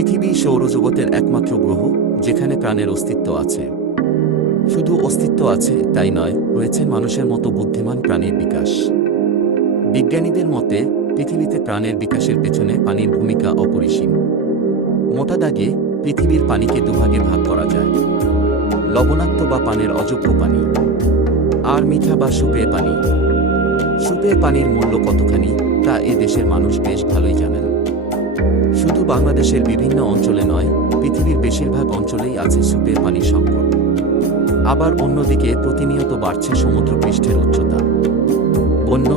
পৃথিবী সৌরজগতের একমাত্র গ্রহ যেখানে প্রাণের অস্তিত্ব আছে। শুধু অস্তিত্ব আছে তাই নয়, রয়েছে মানুষের মতো বুদ্ধিমান প্রাণীর বিকাশ। বিজ্ঞানীদের মতে পৃথিবীতে প্রাণের বিকাশের পেছনে পানির ভূমিকা অপরিসীম। মোটা দাগে পৃথিবীর পানিকে দুভাগে ভাগ করা যায়: লবণাক্ত বা পানের অযোগ্য পানি, আর মিঠা বা সুপেয় পানি। সুপেয় পানির মূল্য কতখানি তা এ দেশের মানুষ বেশ ভালোই জানেন। শুধু বাংলাদেশের বিভিন্ন অঞ্চলে নয়, পৃথিবীর বেশিরভাগ অঞ্চলেই আছে সুপেয় পানির সংকট। আবার অন্যদিকে প্রতিনিয়ত বাড়ছে সমুদ্রপৃষ্ঠের উচ্চতা, বন্য